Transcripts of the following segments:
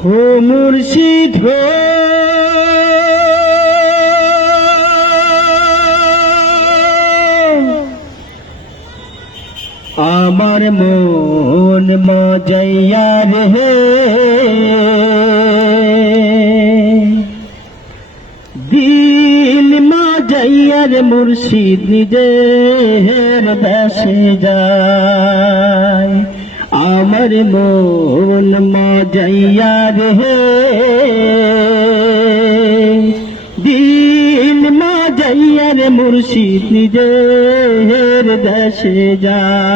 ও মুর্শিদ আমার মন মজাইয়া রে। দিল মজাইয়ার মুর্শিদ নিজের দেশে যায়। আমার মন মজাইয়া রে। দিল মজাইয়ার মুর্শিদ নিজের দেশে যায়।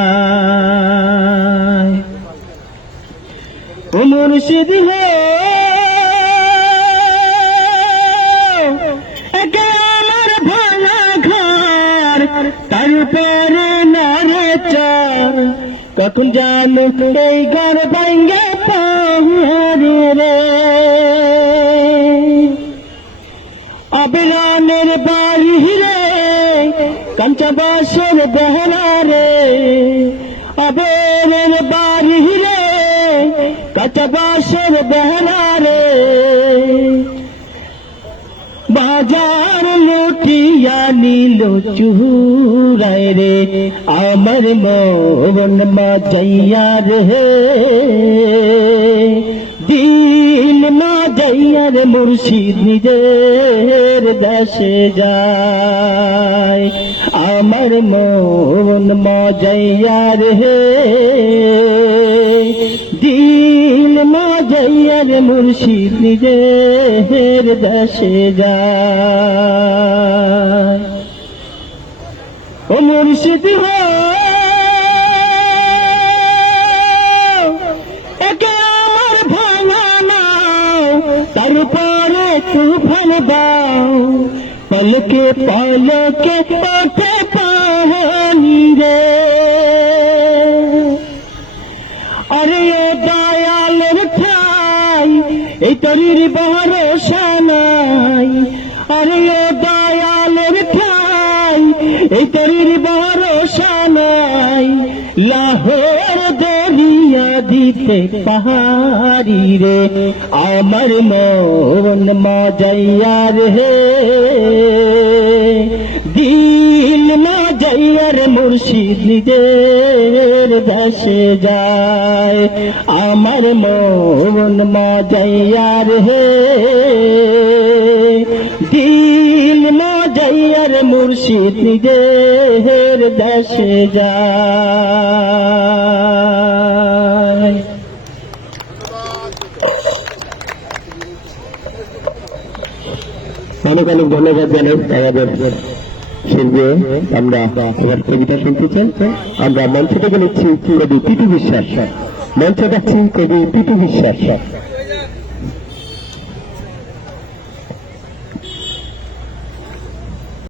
ও মুর্শিদ হে আমার ভাঙা ঘর, তার উপরে নারে চার কখন জানো এই ঘর ভাঙ্গে পাহাড়ে রে? আবিরানের বাড়ি রে কাঞ্চা বাসর বেহনা রে। আবেরের বাড়ি রে কাঁচা বাসর বেহনা রে। বাজার লুটিয়া নিল চুরায় রে, আমার মন মাজাইয়া রে। দিল মাজাইয়া রে মুর্শিদ নিজের দেশে যায়, আমার মন মজাইয়া রে। মুর্শিদ নিজের দেশে যায়। ও মুর্শিদ একে আমার ভাঙা নাও তারপরে তুফান দাও। পলকে পলকে ওঠে পাহানি রে। আরে এই তরির ভরসা নাই আরে ও দয়ালের ঠাই, এই তরির ভরসা লাহোর দরিয়া দিতে পাহাড়ি রে, আমার মন মজাইয়া রে। দিল মজাইয়ার মুর্শিদ নিজের। দেশে যায়। আমার মন মজাইয়ার হে দিল মজাইয়ার মুর্শিদ নিজের দেশে যায়। অনেক অনেক ধন্যবাদ জানাই। আমাদের শিল্পী আমরা আবার কবিতা চাই। আমরা মঞ্চ থেকে নিচ্ছি কবি পিটু বিশ্বাস। মঞ্চ পাচ্ছি কবি পিটু বিশ্বাস।